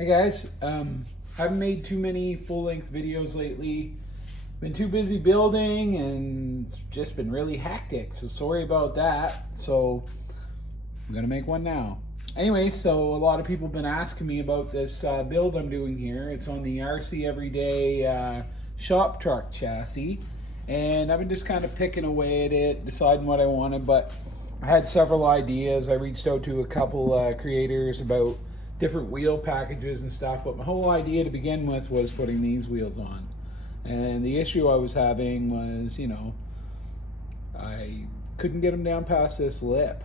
Hey guys, haven't made too many full-length videos lately. Been too busy building and it's just been really hectic, so sorry about that. So I'm gonna make one now. Anyway, so a lot of people have been asking me about this build I'm doing here. It's on the RC Everyday shop truck chassis, and I've been just kind of picking away at it, deciding what I wanted, but I had several ideas. I reached out to a couple creators about different wheel packages and stuff, but my whole idea to begin with was putting these wheels on. And the issue I was having was, I couldn't get them down past this lip,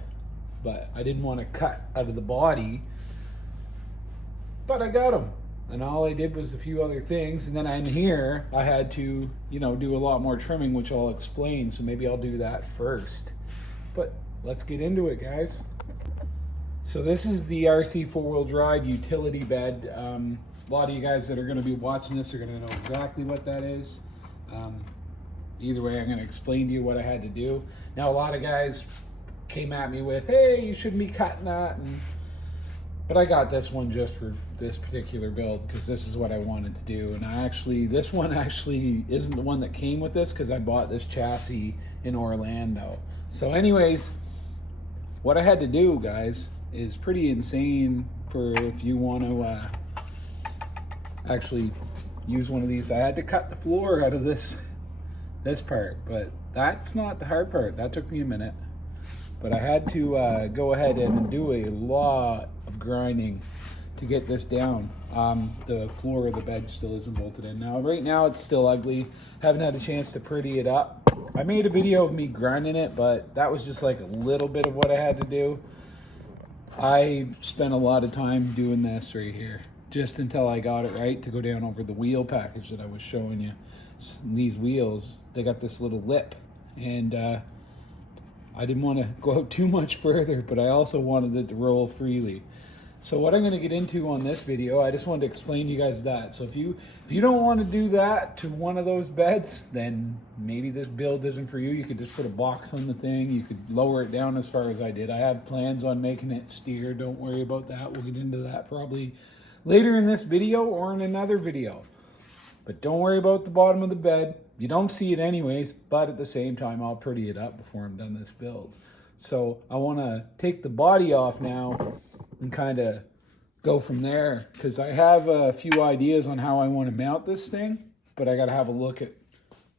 but I didn't want to cut out of the body, but I got them. And all I did was a few other things, and then in here I had to, do a lot more trimming, which I'll explain, so maybe I'll do that first. But let's get into it, guys. So this is the RC four-wheel drive utility bed. A lot of you guys that are going to be watching this are going to know exactly what that is. Either way, I'm going to explain to you what I had to do. Now, a lot of guys came at me with, hey, you shouldn't be cutting that. But I got this one just for this particular build because this is what I wanted to do. And this one actually isn't the one that came with this because I bought this chassis in Orlando. So anyways, what I had to do, guys, is pretty insane for if you want to actually use one of these. I had to cut the floor out of this part, but that's not the hard part. That took me a minute. But I had to go ahead and do a lot of grinding to get this down. The floor of the bed still isn't bolted in. Now, right now it's still ugly. Haven't had a chance to pretty it up. I made a video of me grinding it, but that was just like a little bit of what I had to do. I spent a lot of time doing this right here, just until I got it right to go down over the wheel package that I was showing you. So these wheels, they got this little lip, and I didn't want to go out too much further, but I also wanted it to roll freely. So what I'm going to get into on this video, I just wanted to explain to you guys that. So if you don't want to do that to one of those beds, then maybe this build isn't for you. You could just put a box on the thing. You could lower it down as far as I did. I have plans on making it steer. Don't worry about that. We'll get into that probably later in this video or in another video. But don't worry about the bottom of the bed. You don't see it anyways, but at the same time, I'll pretty it up before I'm done this build. So I want to take the body off now and kind of go from there, because I have a few ideas on how I want to mount this thing, but I got to have a look at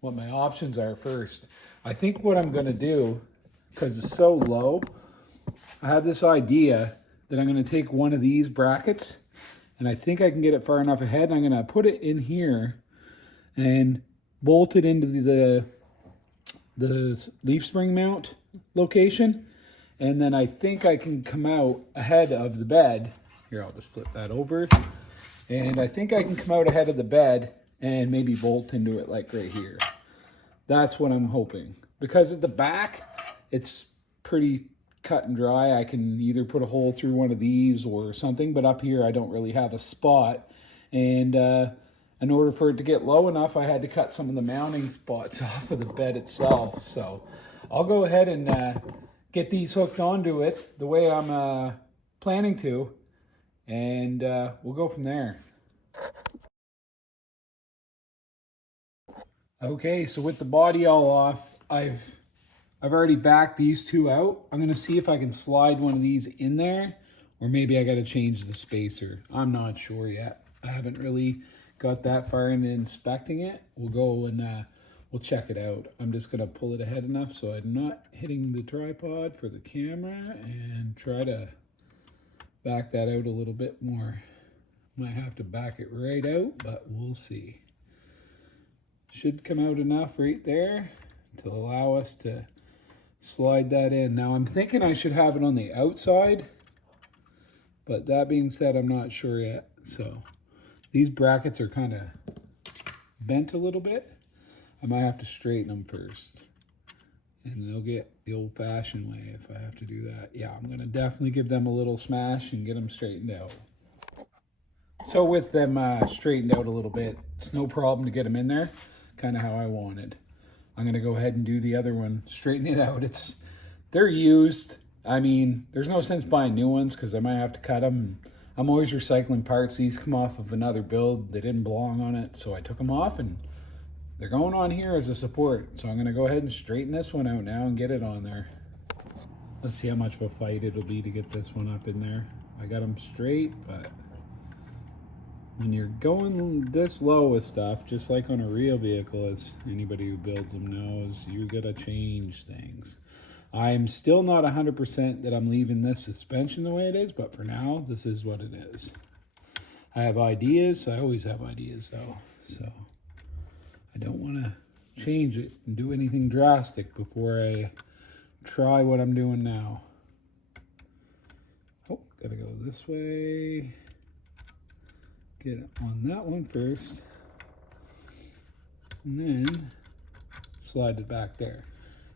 what my options are first. I think what I'm going to do, because it's so low, I have this idea that I'm going to take one of these brackets, and I think I can get it far enough ahead, and I'm going to put it in here and bolt it into the leaf spring mount location. And then I think I can come out ahead of the bed. Here, I'll just flip that over. And I think I can come out ahead of the bed and maybe bolt into it like right here. That's what I'm hoping. Because at the back, it's pretty cut and dry. I can either put a hole through one of these or something, but up here I don't really have a spot. And in order for it to get low enough, I had to cut some of the mounting spots off of the bed itself. So I'll go ahead and get these hooked onto it the way I'm planning to, and we'll go from there. Okay, so with the body all off, I've already backed these two out. I'm going to see if I can slide one of these in there, or maybe I got to change the spacer. I'm not sure yet. I haven't really got that far into inspecting it. We'll go and we'll check it out. I'm just going to pull it ahead enough so I'm not hitting the tripod for the camera, and try to back that out a little bit more. Might have to back it right out, but we'll see. Should come out enough right there to allow us to slide that in. Now I'm thinking I should have it on the outside, but that being said, I'm not sure yet. So these brackets are kind of bent a little bit. I might have to straighten them first, and they'll get the old-fashioned way if I have to do that. Yeah, I'm going to definitely give them a little smash and get them straightened out. So with them straightened out a little bit, it's no problem to get them in there, kind of how I wanted. I'm going to go ahead and do the other one, straighten it out. They're used. I mean, there's no sense buying new ones because I might have to cut them. I'm always recycling parts. These come off of another build. They didn't belong on it, so I took them off, and they're going on here as a support. So I'm going to go ahead and straighten this one out now and get it on there. Let's see how much of a fight it'll be to get this one up in there. I got them straight, but when you're going this low with stuff, just like on a real vehicle, as anybody who builds them knows, you gotta change things. I'm still not 100% that I'm leaving this suspension the way it is, but for now, this is what it is. I have ideas. I always have ideas, though, so I don't want to change it and do anything drastic before I try what I'm doing now. Oh, gotta go this way. Get it on that one first, and then slide it back there.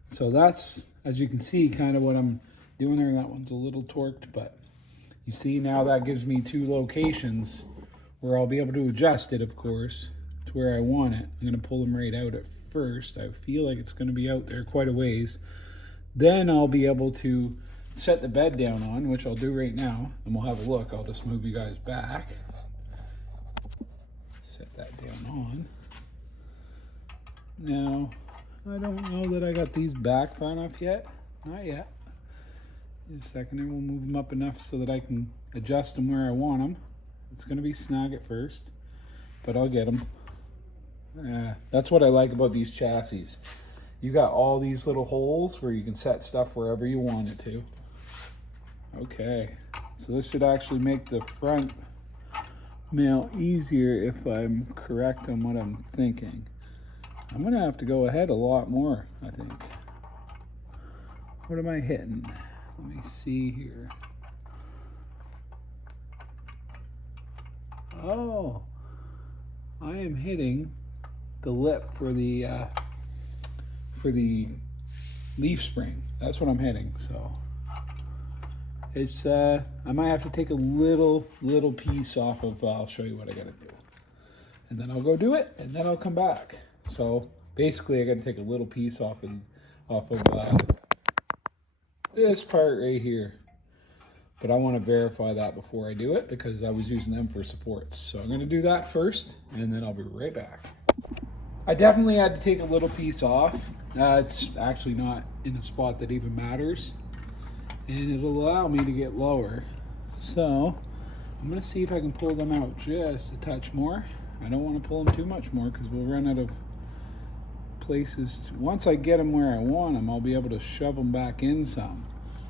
So that's, as you can see, kind of what I'm doing there. That one's a little torqued, but you see now that gives me two locations where I'll be able to adjust it, of course, to where I want it. I'm going to pull them right out at first. I feel like it's going to be out there quite a ways. Then I'll be able to set the bed down on, which I'll do right now, and we'll have a look. I'll just move you guys back. Set that down on. Now, I don't know that I got these back far enough yet. Not yet. In a second, and we'll move them up enough so that I can adjust them where I want them. It's going to be snug at first, but I'll get them. That's what I like about these chassis. You got all these little holes where you can set stuff wherever you want it to. Okay, so this should actually make the front mount easier if I'm correct on what I'm thinking. I'm gonna have to go ahead a lot more, I think. What am I hitting? Let me see here. Oh, I am hitting the lip for the leaf spring. That's what I'm hitting. So it's I might have to take a little piece off of. I'll show you what I gotta do, and then I'll go do it, and then I'll come back. So basically, I gotta take a little piece off of this part right here. But I want to verify that before I do it because I was using them for supports. So I'm going to do that first, and then I'll be right back. I definitely had to take a little piece off. It's actually not in a spot that even matters. And it'll allow me to get lower. So I'm going to see if I can pull them out just a touch more. I don't want to pull them too much more because we'll run out of places. Once I get them where I want them, I'll be able to shove them back in some.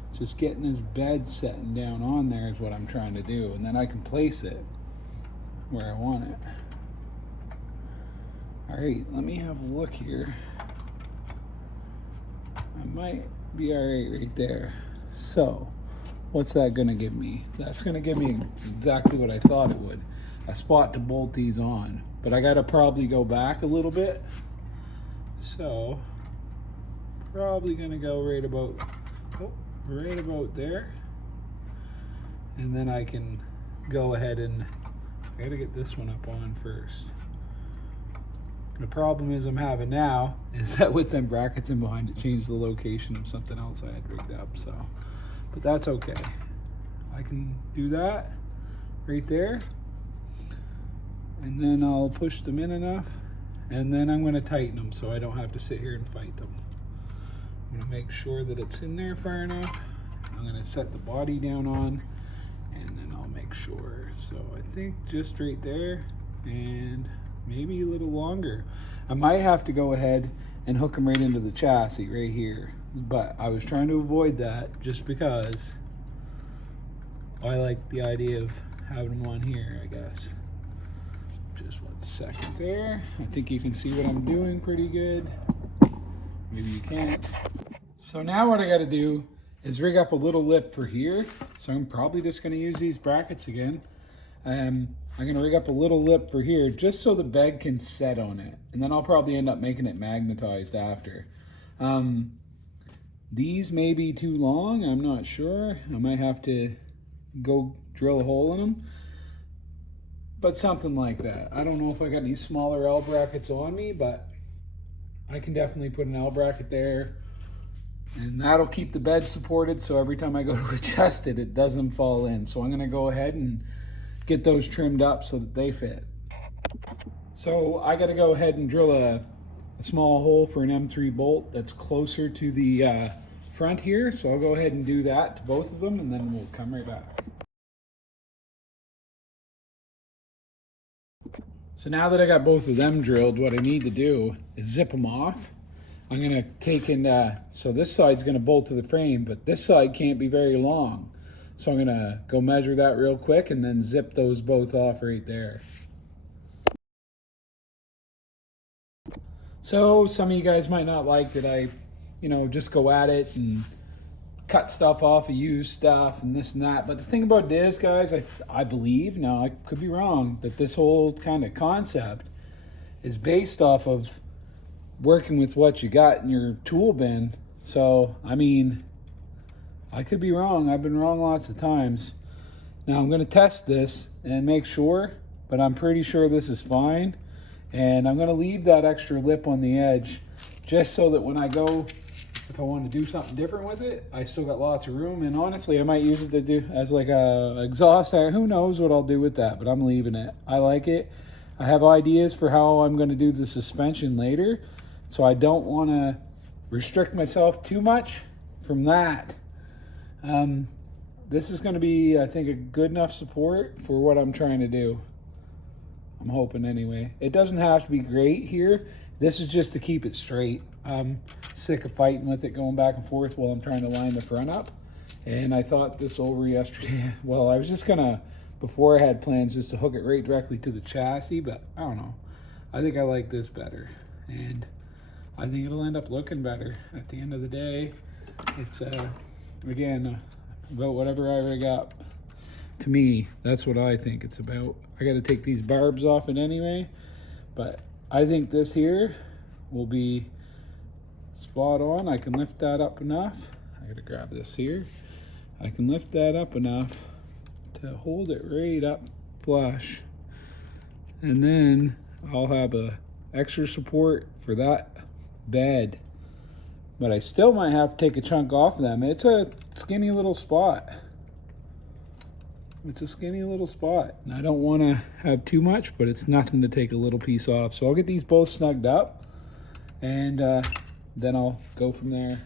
It's just getting this bed setting down on there is what I'm trying to do. And then I can place it where I want it. All right, let me have a look here. I might be all right there. So what's that gonna give me? That's gonna give me exactly what I thought it would. A spot to bolt these on. But I gotta probably go back a little bit. So probably gonna go right about there, and then I can go ahead and I gotta get this one up on first. The problem is I'm having now is that with them brackets in behind, it changed the location of something else I had rigged up. So, but that's okay. I can do that right there, and then I'll push them in enough, and then I'm going to tighten them so I don't have to sit here and fight them. I'm going to make sure that it's in there far enough. I'm going to set the body down on, and then I'll make sure. So I think just right there, and maybe a little longer. I might have to go ahead and hook them right into the chassis right here. But I was trying to avoid that just because I like the idea of having them on here, I guess. Just 1 second there. I think you can see what I'm doing pretty good. Maybe you can't. So now what I got to do is rig up a little lip for here. So I'm probably just going to use these brackets again. I'm going to rig up a little lip for here just so the bed can set on it. And then I'll probably end up making it magnetized after. These may be too long. I'm not sure. I might have to go drill a hole in them. But something like that. I don't know if I got any smaller L brackets on me, but I can definitely put an L bracket there, and that'll keep the bed supported so every time I go to adjust it, it doesn't fall in. So I'm going to go ahead and get those trimmed up so that they fit. So I got to go ahead and drill a small hole for an M3 bolt that's closer to the front here. So I'll go ahead and do that to both of them, and then we'll come right back. So now that I got both of them drilled, what I need to do is zip them off. I'm going to take and, so this side's going to bolt to the frame, but this side can't be very long. So I'm going to go measure that real quick and then zip those both off right there. So some of you guys might not like that I, just go at it and cut stuff off of used stuff and this and that. But the thing about it is, guys, I believe, now I could be wrong, that this whole kind of concept is based off of working with what you got in your tool bin. So, I mean, I could be wrong. I've been wrong lots of times. Now I'm going to test this and make sure, but I'm pretty sure this is fine. And I'm going to leave that extra lip on the edge just so that when I go, if I want to do something different with it, I still got lots of room. And honestly, I might use it to do as like a exhaust. Who knows what I'll do with that, but I'm leaving it. I like it. I have ideas for how I'm going to do the suspension later, so I don't want to restrict myself too much from that. This is going to be, I think, a good enough support for what I'm trying to do. I'm hoping anyway. It doesn't have to be great here. This is just to keep it straight. I'm sick of fighting with it, going back and forth while I'm trying to line the front up. And I thought this over yesterday. Well, I was just gonna, before I had plans just to hook it right directly to the chassis, but I don't know. I think I like this better. And I think it'll end up looking better at the end of the day. It's, again, about whatever I rig up. To me, that's what I think it's about. I got to take these barbs off it anyway, but I think this here will be spot on. I can lift that up enough. I got to grab this here. I can lift that up enough to hold it right up flush, and then I'll have a extra support for that bed. But I still might have to take a chunk off them. It's a skinny little spot. It's a skinny little spot, and I don't want to have too much, but it's nothing to take a little piece off. So I'll get these both snugged up, and then I'll go from there.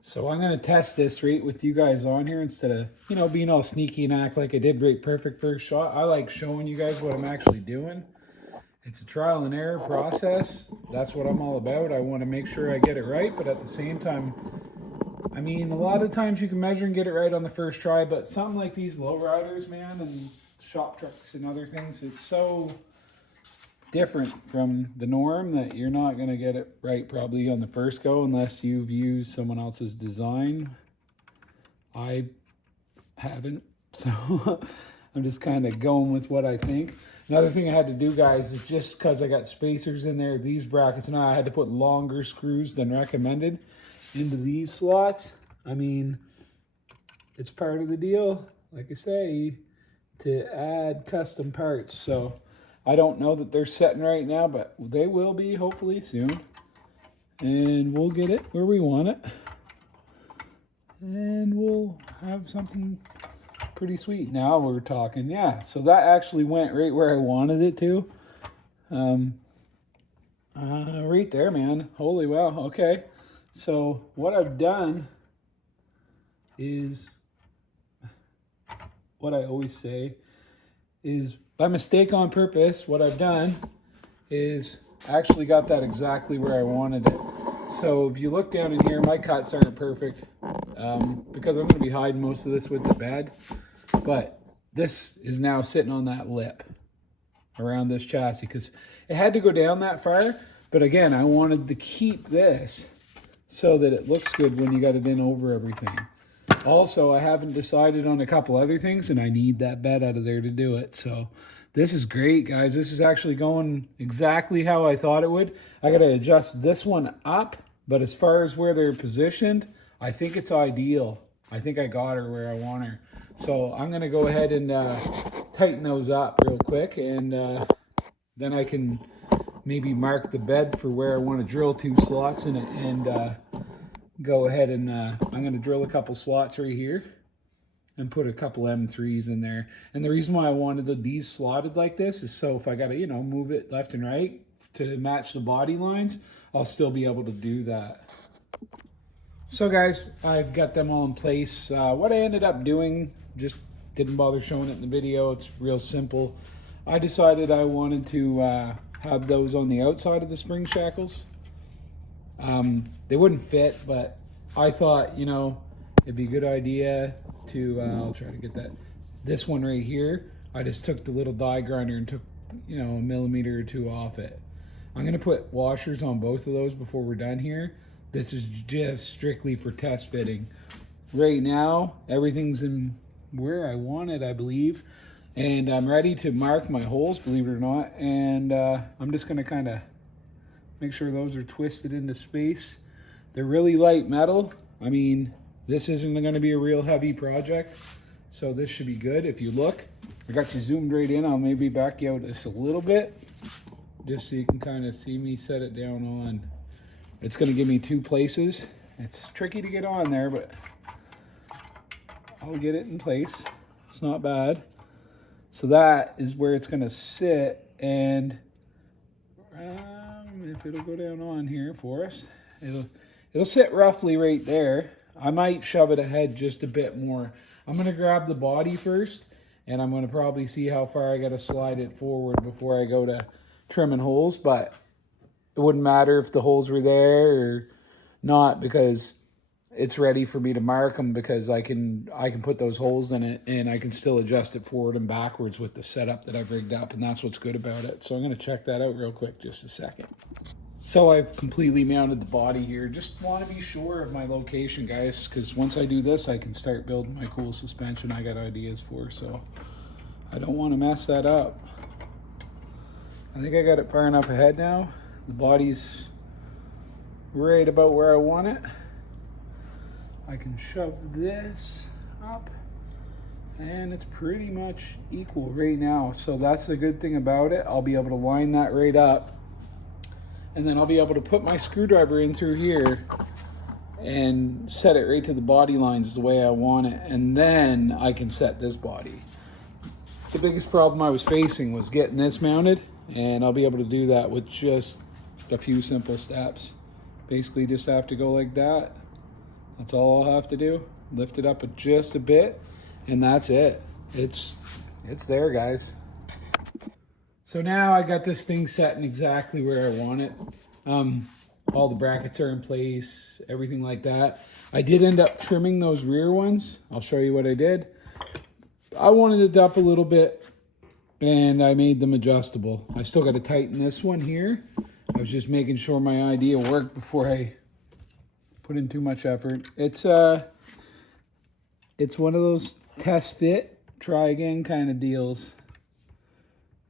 So I'm going to test this right with you guys on here instead of, being all sneaky and act like I did right perfect first shot. I like showing you guys what I'm actually doing. It's a trial and error process. That's what I'm all about. I want to make sure I get it right, but at the same time, I mean, a lot of times you can measure and get it right on the first try, but something like these lowriders, man, and shop trucks and other things, it's so different from the norm that you're not going to get it right probably on the first go unless you've used someone else's design. I haven't, so I'm just kind of going with what I think. Another thing I had to do, guys, is just because I got spacers in there, these brackets, and I had to put longer screws than recommended into these slots. I mean, it's part of the deal, like I say, to add custom parts. So I don't know that they're setting right now, but they will be hopefully soon. And we'll get it where we want it. And we'll have something pretty sweet. Now we're talking, yeah. So that actually went right where I wanted it to. Right there, man. Holy wow. Okay. So what I've done is what I always say is by mistake on purpose. What I've done is actually got that exactly where I wanted it. So if you look down in here, my cuts aren't perfect because I'm going to be hiding most of this with the bed. But this is now sitting on that lip around this chassis because it had to go down that far. But again, I wanted to keep this so that it looks good when you got it in over everything. Also, I haven't decided on a couple other things, and I need that bed out of there to do it. So this is great, guys. This is actually going exactly how I thought it would. I got to adjust this one up, but as far as where they're positioned, I think it's ideal. I think I got her where I want her. So I'm going to go ahead and tighten those up real quick, and then I can maybe mark the bed for where I want to drill 2 slots in it, and go ahead and I'm going to drill a couple slots right here. and put a couple M3s in there. And the reason why I wanted these slotted like this is so if I gotta, you know, move it left and right to match the body lines, I'll still be able to do that. So guys, I've got them all in place. What I ended up doing, just didn't bother showing it in the video. It's real simple. I decided I wanted to have those on the outside of the spring shackles. They wouldn't fit, but I thought, you know, it'd be a good idea to, I'll try to get that. This one right here, I just took the little die grinder and took, you know, a millimeter or two off it. I'm gonna put washers on both of those before we're done here. This is just strictly for test fitting. Right now, everything's in where I want it, I believe. And I'm ready to mark my holes, believe it or not. And I'm just gonna kind of make sure those are twisted into space. They're really light metal. I mean, this isn't gonna be a real heavy project, so this should be good. If you look, I got you zoomed right in. I'll maybe back you out just a little bit, just so you can kind of see me set it down on. It's gonna give me 2 places. It's tricky to get on there, but I'll get it in place. It's not bad. So that is where it's gonna sit, and if it'll go down on here for us, it'll sit roughly right there. I might shove it ahead just a bit more. I'm gonna grab the body first, and I'm gonna probably see how far I gotta slide it forward before I go to trimming holes, but it wouldn't matter if the holes were there or not, because it's ready for me to mark them, because I can put those holes in it and I can still adjust it forward and backwards with the setup that I've rigged up, and that's what's good about it. So I'm going to check that out real quick, just a second. So I've completely mounted the body here. Just want to be sure of my location, guys, because once I do this, I can start building my cool suspension I got ideas for, so I don't want to mess that up. I think I got it far enough ahead now. The body's right about where I want it. I can shove this up, and it's pretty much equal right now. So that's the good thing about it. I'll be able to line that right up, and then I'll be able to put my screwdriver in through here and set it right to the body lines the way I want it, and then I can set this body. The biggest problem I was facing was getting this mounted, and I'll be able to do that with just a few simple steps. Basically just have to go like that. That's all I'll have to do. Lift it up just a bit, and that's it. It's there, guys. So now I got this thing set in exactly where I want it. All the brackets are in place, everything like that. I did end up trimming those rear ones. I'll show you what I did. I wanted it up a little bit, and I made them adjustable. I still got to tighten this one here. I was just making sure my idea worked before I put in too much effort. It's one of those test fit, try again kind of deals.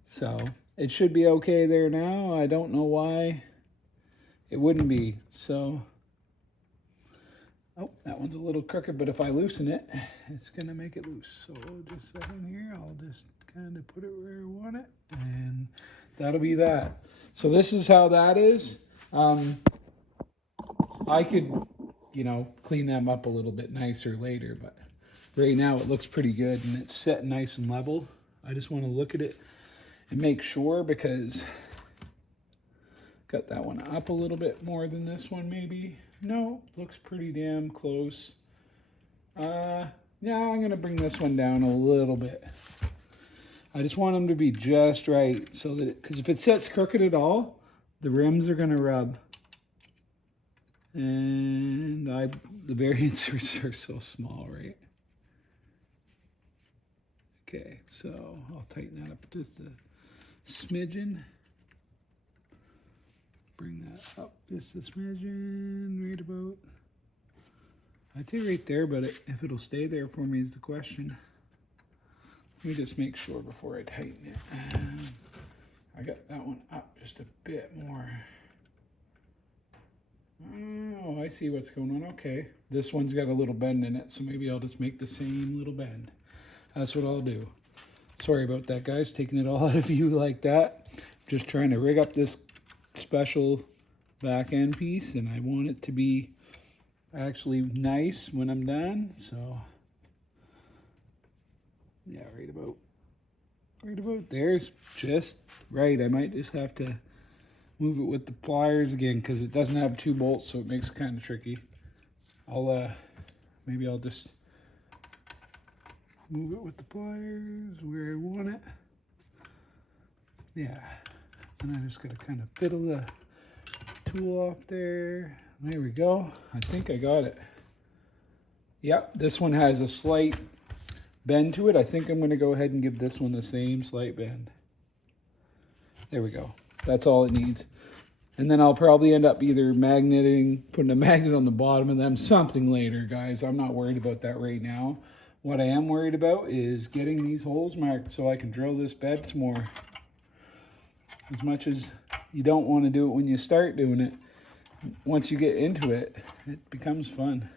So it should be okay there now. I don't know why it wouldn't be. So, oh, that one's a little crooked, but if I loosen it, it's gonna make it loose. So just a second here, I'll just kind of put it where I want it, and that'll be that. So this is how that is. I could, you know, clean them up a little bit nicer later, but right now it looks pretty good and it's set nice and level. I just want to look at it and make sure, because got that one up a little bit more than this one maybe. No, looks pretty damn close. Yeah, I'm gonna bring this one down a little bit. I just want them to be just right, so that, because if it sits crooked at all, the rims are gonna rub. And the variances are so small, right? Okay, so I'll tighten that up just a smidgen. Bring that up just a smidgen, right about. I'd say right there, but if it'll stay there for me is the question. Let me just make sure before I tighten it. I got that one up just a bit more. Oh, I see what's going on. Okay, this one's got a little bend in it, so maybe I'll just make the same little bend. That's what I'll do. Sorry about that, guys, taking it all out of you like that. Just trying to rig up this special back end piece, and I want it to be actually nice when I'm done. So Yeah, right about there's just right. I might just have to move it with the pliers again because it doesn't have 2 bolts, so it makes it kind of tricky. Maybe I'll just move it with the pliers where I want it. Yeah, and I just gotta kind of fiddle the tool off there. There we go. I think I got it. Yep, this one has a slight bend to it. I think I'm going to go ahead and give this one the same slight bend. There we go. That's all it needs. And then I'll probably end up either putting a magnet on the bottom of them, something later, guys. I'm not worried about that right now. What I am worried about is getting these holes marked so I can drill this bed some more. As much as you don't want to do it when you start doing it, once you get into it, it becomes fun.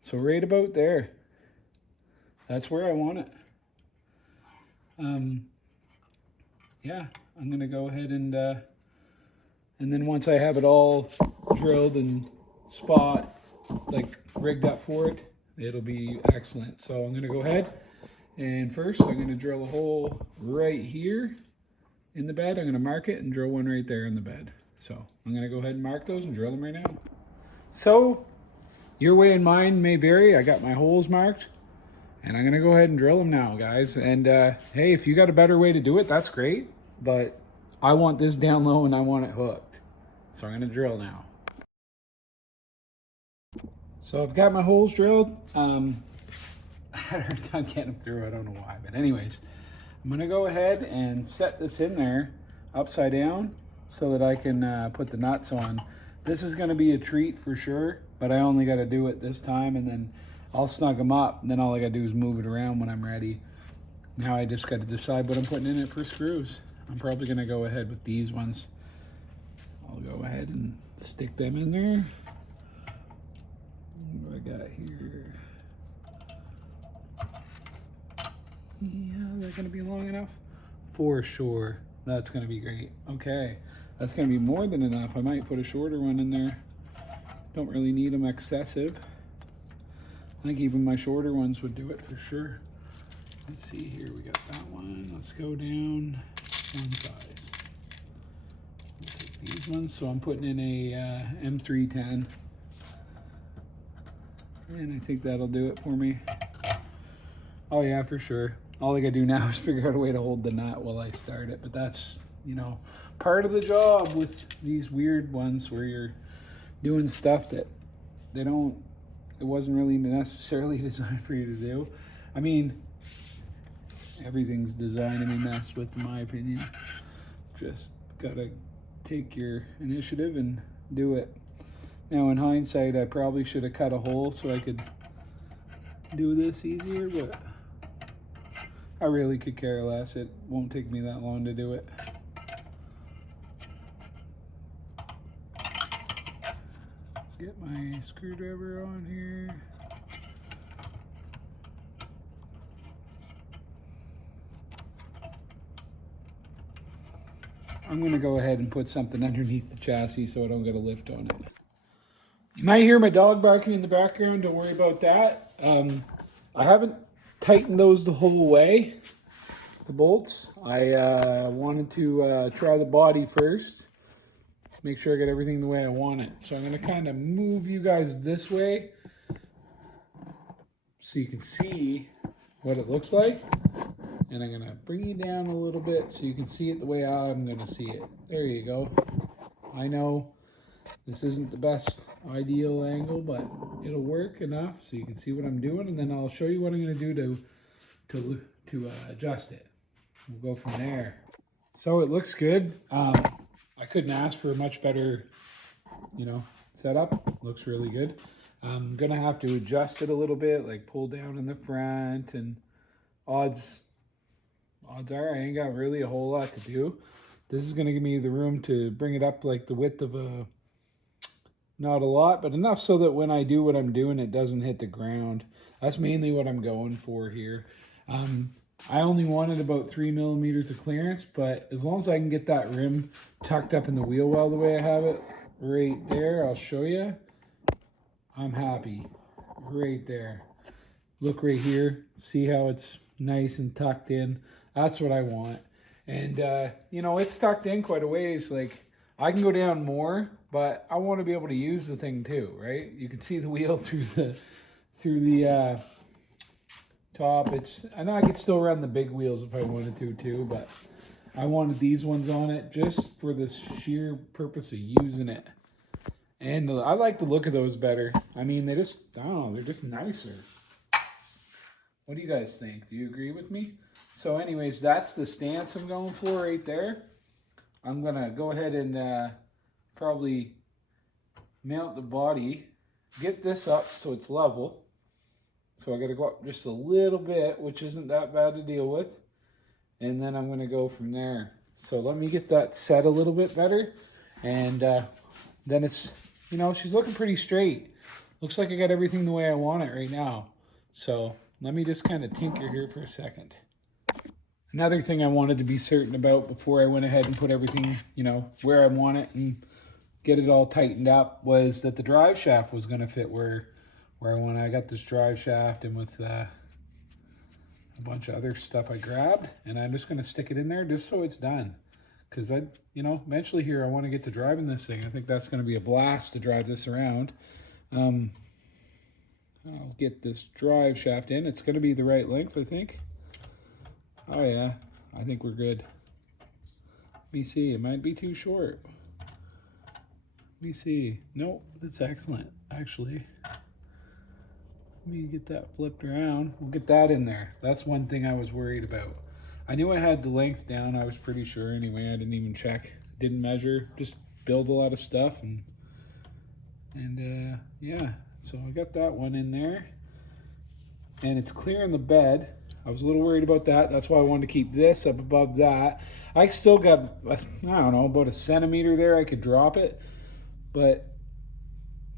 So right about there, that's where I want it. Yeah, I'm gonna go ahead and then once I have it all drilled and rigged up for it, it'll be excellent. So I'm gonna go ahead and first I'm gonna drill a hole right here in the bed. I'm gonna mark it and drill one right there in the bed. So I'm gonna go ahead and mark those and drill them right now. So your way and mine may vary. I got my holes marked and I'm gonna go ahead and drill them now, guys. And hey, if you got a better way to do it, that's great. But I want this down low and I want it hooked. So I'm gonna drill now. So I've got my holes drilled. I had a hard time getting them through, I don't know why. But anyways, I'm gonna go ahead and set this in there upside down so that I can put the nuts on. This is gonna be a treat for sure, but I only gotta do it this time and then I'll snug them up and then all I gotta do is move it around when I'm ready. Now I just gotta decide what I'm putting in it for screws. I'm probably gonna go ahead with these ones. I'll go ahead and stick them in there. What do I got here? Yeah, they're gonna be long enough? For sure. That's gonna be great. Okay, that's gonna be more than enough. I might put a shorter one in there. Don't really need them excessive. I think even my shorter ones would do it for sure. Let's see here, we got that one. Let's go down one size. I'll take these ones. So I'm putting in a M310. And I think that'll do it for me. Oh yeah, for sure. All I gotta do now is figure out a way to hold the nut while I start it. But that's, you know, part of the job with these weird ones where you're doing stuff that it wasn't really necessarily designed for you to do. I mean, everything's designed to be messed with, in my opinion. Just gotta take your initiative and do it. Now, in hindsight, I probably should have cut a hole so I could do this easier, but I really could care less. It won't take me that long to do it. Get my screwdriver on here. I'm going to go ahead and put something underneath the chassis so I don't get a lift on it. You might hear my dog barking in the background. Don't worry about that. I haven't tightened those the whole way, the bolts. I wanted to try the body first. Make sure I get everything the way I want it. So I'm going to kind of move you guys this way so you can see what it looks like. And I'm going to bring you down a little bit so you can see it the way I'm going to see it. There you go. I know this isn't the best ideal angle, but it'll work enough so you can see what I'm doing. And then I'll show you what I'm going to do to adjust it. We'll go from there. So it looks good. I couldn't ask for a much better, setup. Looks really good. I'm going to have to adjust it a little bit, like pull down in the front, and odds are I ain't got really a whole lot to do. This is going to give me the room to bring it up like the width of a, not a lot, but enough so that when I do what I'm doing, it doesn't hit the ground. That's mainly what I'm going for here. I only wanted about 3 millimeters of clearance, but as long as I can get that rim tucked up in the wheel well the way I have it right there, I'll show you. I'm happy right there. Look right here. See how it's nice and tucked in. That's what I want. And, you know, it's tucked in quite a ways. Like, I can go down more, but I want to be able to use the thing too, right? You can see the wheel through the top. I know I could still run the big wheels if I wanted to too, but I wanted these ones on it just for the sheer purpose of using it. And I like the look of those better. I mean, I don't know, they're just nicer. What do you guys think? Do you agree with me? So anyways, that's the stance I'm going for right there. I'm going to go ahead and probably mount the body, get this up so it's level. So I got to go up just a little bit, which isn't that bad to deal with. And then I'm going to go from there. So let me get that set a little bit better. And then it's, you know, she's looking pretty straight. Looks like I got everything the way I want it right now. So let me just kind of tinker here for a second. Another thing I wanted to be certain about before I went ahead and put everything, you know, where I want it and get it all tightened up was that the drive shaft was going to fit where I want. I got this drive shaft and with a bunch of other stuff I grabbed, and I'm just going to stick it in there just so it's done. Because you know, eventually here I want to get to driving this thing. I think that's going to be a blast to drive this around. I'll get this drive shaft in. It's going to be the right length, I think. Oh yeah, I think we're good. Let me see, it might be too short. Let me see. Nope, that's excellent, actually. Let me get that flipped around. We'll get that in there. That's one thing I was worried about. I knew I had the length down, I was pretty sure anyway. I didn't even check, didn't measure, just build a lot of stuff and yeah. So I got that one in there. And it's clear in the bed. I was a little worried about that. That's why I wanted to keep this up above that. I still got, I don't know, about a centimeter there. I could drop it. But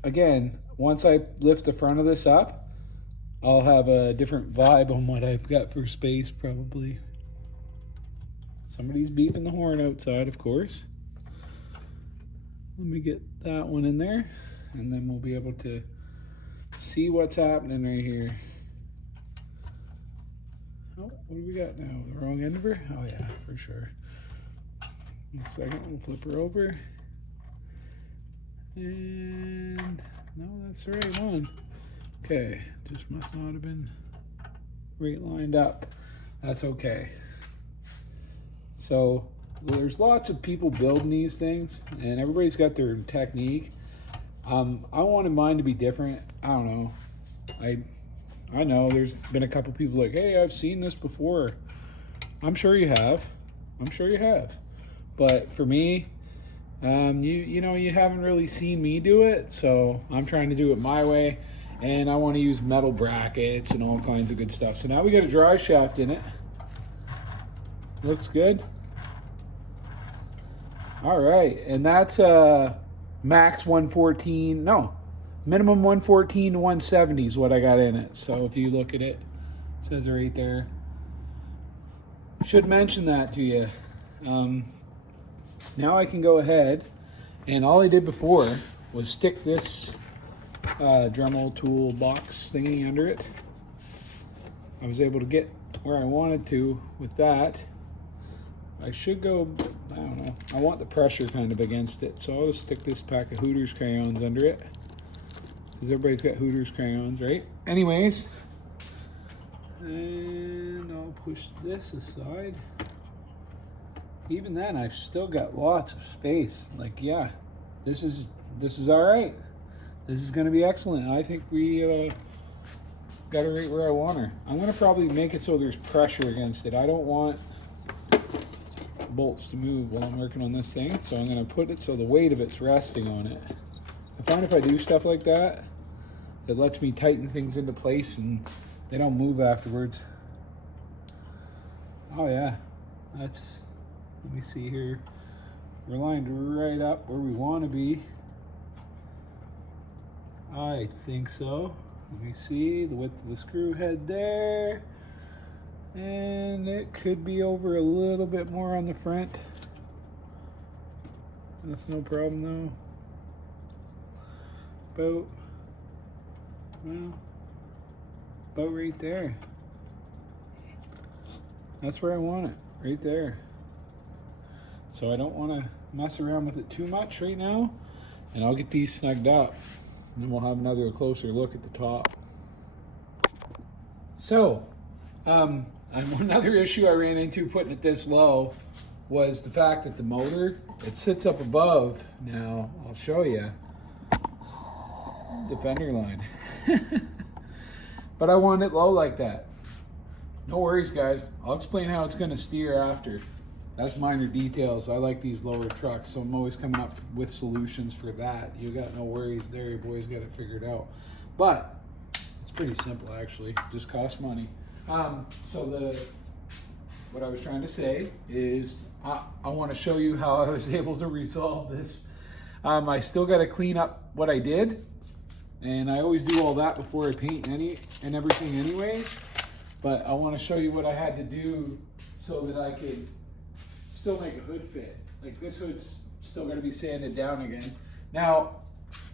again, once I lift the front of this up, I'll have a different vibe on what I've got for space probably. Somebody's beeping the horn outside, of course. Let me get that one in there, and then we'll be able to see what's happening right here. Oh, what do we got now? The wrong end of her? Oh yeah, for sure. In a second, we'll flip her over. And no, that's the right one. Okay, just must not have been right lined up. That's okay. So there's lots of people building these things, and everybody's got their technique. I wanted mine to be different. I don't know. I know there's been a couple people like, hey, I've seen this before. I'm sure you have. I'm sure you have. But for me, you know, you haven't really seen me do it, so I'm trying to do it my way, and I want to use metal brackets and all kinds of good stuff. So now we got a drive shaft in it. Looks good. All right, and that's max 114. No, minimum 114 to 170 is what I got in it. So if you look at it, it says it right there. Should mention that to you. Now I can go ahead, and all I did before was stick this Dremel tool box thingy under it. I was able to get where I wanted to with that. I should go, I don't know, I want the pressure kind of against it, so I'll just stick this pack of Hooters crayons under it, because everybody's got Hooters crayons, right? Anyways, and I'll push this aside. Even then, I've still got lots of space. Like, yeah, this is all right. This is going to be excellent. I think we got her right where I want her. I'm going to probably make it so there's pressure against it. I don't want bolts to move while I'm working on this thing, so I'm going to put it so the weight of it's resting on it. I find if I do stuff like that, it lets me tighten things into place and they don't move afterwards. Oh yeah, that's, let me see here, we're lined right up where we want to be. I think so. Let me see the width of the screw head there. And it could be over a little bit more on the front. That's no problem though. About right there. That's where I want it, right there. So I don't want to mess around with it too much right now. And I'll get these snugged up. And then we'll have another closer look at the top. So, another issue I ran into putting it this low was the fact that the motor, it sits up above. Now, I'll show you the fender line. But I want it low like that. No worries, guys. I'll explain how it's going to steer after. That's minor details. I like these lower trucks, so I'm always coming up with solutions for that. You got no worries there. Your boys got it figured out. But it's pretty simple, actually. Just costs money. So what I was trying to say is I want to show you how I was able to resolve this. I still got to clean up what I did, and I always do all that before I paint everything anyways. But I want to show you what I had to do so that I could still make a hood fit. Like, this hood's still going to be sanded down again. Now,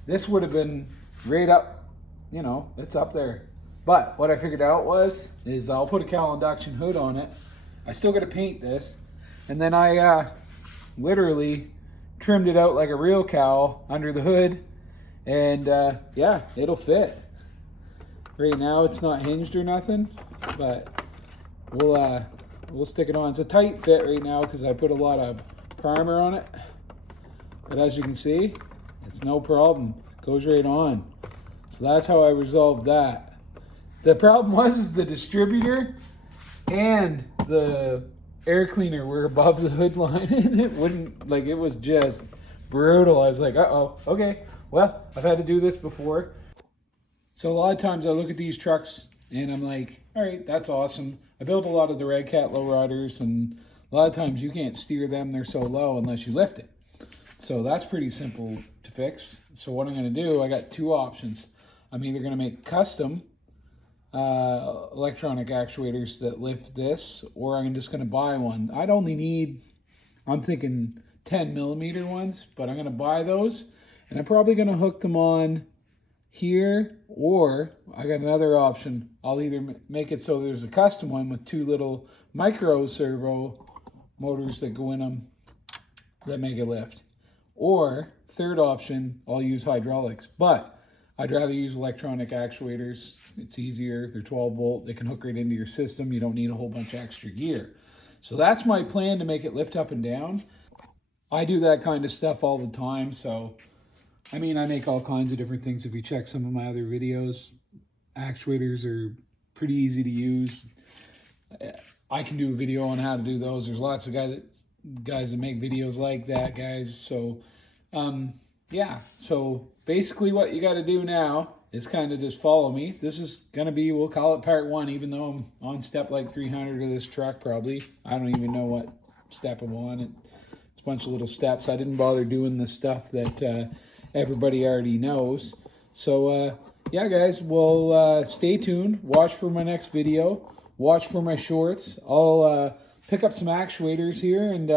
this would have been right up, you know, it's up there. But what I figured out is I'll put a cowl induction hood on it. I still got to paint this. And then I literally trimmed it out like a real cowl under the hood. And yeah, it'll fit. Right now it's not hinged or nothing, but we'll stick it on. It's a tight fit right now because I put a lot of primer on it. But as you can see, it's no problem. Goes right on. So that's how I resolved that. The problem was the distributor and the air cleaner were above the hood line, and it wouldn't, like, it was just brutal. I was like, uh-oh, okay, well, I've had to do this before. So a lot of times I look at these trucks and I'm like, all right, that's awesome. I built a lot of the Red Cat lowriders, and a lot of times you can't steer them. They're so low unless you lift it. So that's pretty simple to fix. So what I'm going to do, I got two options. I'm either going to make custom electronic actuators that lift this, or I'm just going to buy one. I'd only need, I'm thinking 10 millimeter ones, but I'm going to buy those, and I'm probably going to hook them on here, or I got another option. I'll either make it so there's a custom one with two little micro servo motors that go in them that make it lift, or third option, I'll use hydraulics. But I'd rather use electronic actuators. It's easier. They're 12 volt. They can hook right into your system. You don't need a whole bunch of extra gear. So that's my plan, to make it lift up and down. I do that kind of stuff all the time. So, I mean, I make all kinds of different things. If you check some of my other videos, actuators are pretty easy to use. I can do a video on how to do those. There's lots of guys that make videos like that, guys. So, yeah. So basically what you got to do now is kind of just follow me. This is going to be, we'll call it part one, even though I'm on step like 300 of this truck probably. I don't even know what step I'm on. It's a bunch of little steps. I didn't bother doing the stuff that everybody already knows. So, yeah, guys, well, stay tuned. Watch for my next video. Watch for my shorts. I'll pick up some actuators here, and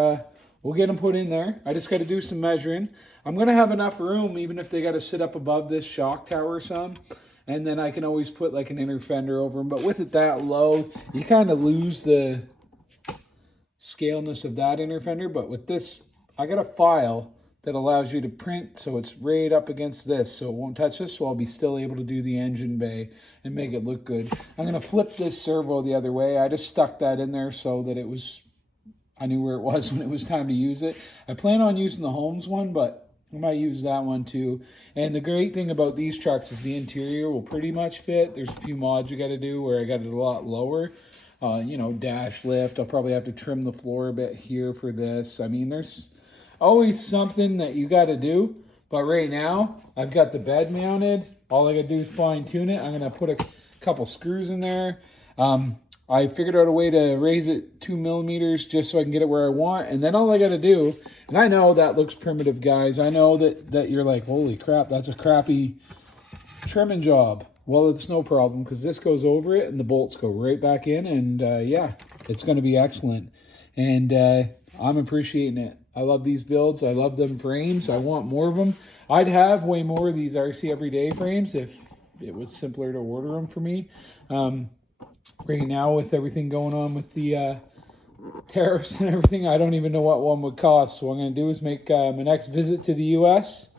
we'll get them put in there. I just got to do some measuring. I'm going to have enough room, even if they got to sit up above this shock tower some. And then I can always put like an inner fender over them. But with it that low, you kind of lose the scaleness of that inner fender. But with this, I got a file that allows you to print, so it's right up against this, so it won't touch this, so I'll be still able to do the engine bay and make it look good. I'm going to flip this servo the other way. I just stuck that in there so that I knew where it was when it was time to use it. I plan on using the Holmes one, but I might use that one too. And the great thing about these trucks is the interior will pretty much fit. There's a few mods you got to do where I got it a lot lower. You know, dash lift. I'll probably have to trim the floor a bit here for this. I mean, there's always something that you got to do. But right now, I've got the bed mounted. All I got to do is fine tune it. I'm going to put a couple screws in there. I figured out a way to raise it 2 millimeters just so I can get it where I want. And then all I got to do, and I know that looks primitive, guys. I know that you're like, holy crap, that's a crappy trimming job. Well, it's no problem because this goes over it and the bolts go right back in. And yeah, it's going to be excellent. And I'm appreciating it. I love these builds. I love them frames. I want more of them. I'd have way more of these RC Everyday frames if it was simpler to order them for me. Right now, with everything going on with the tariffs and everything, I don't even know what one would cost. So what I'm going to do is make my next visit to the U.S.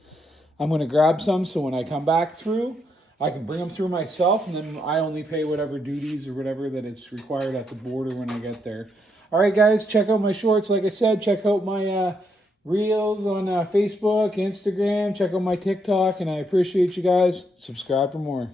I'm going to grab some so when I come back through, I can bring them through myself, and then I only pay whatever duties or whatever that it's required at the border when I get there. All right, guys, check out my shorts. Like I said, check out my reels on Facebook, Instagram. Check out my TikTok, and I appreciate you guys. Subscribe for more.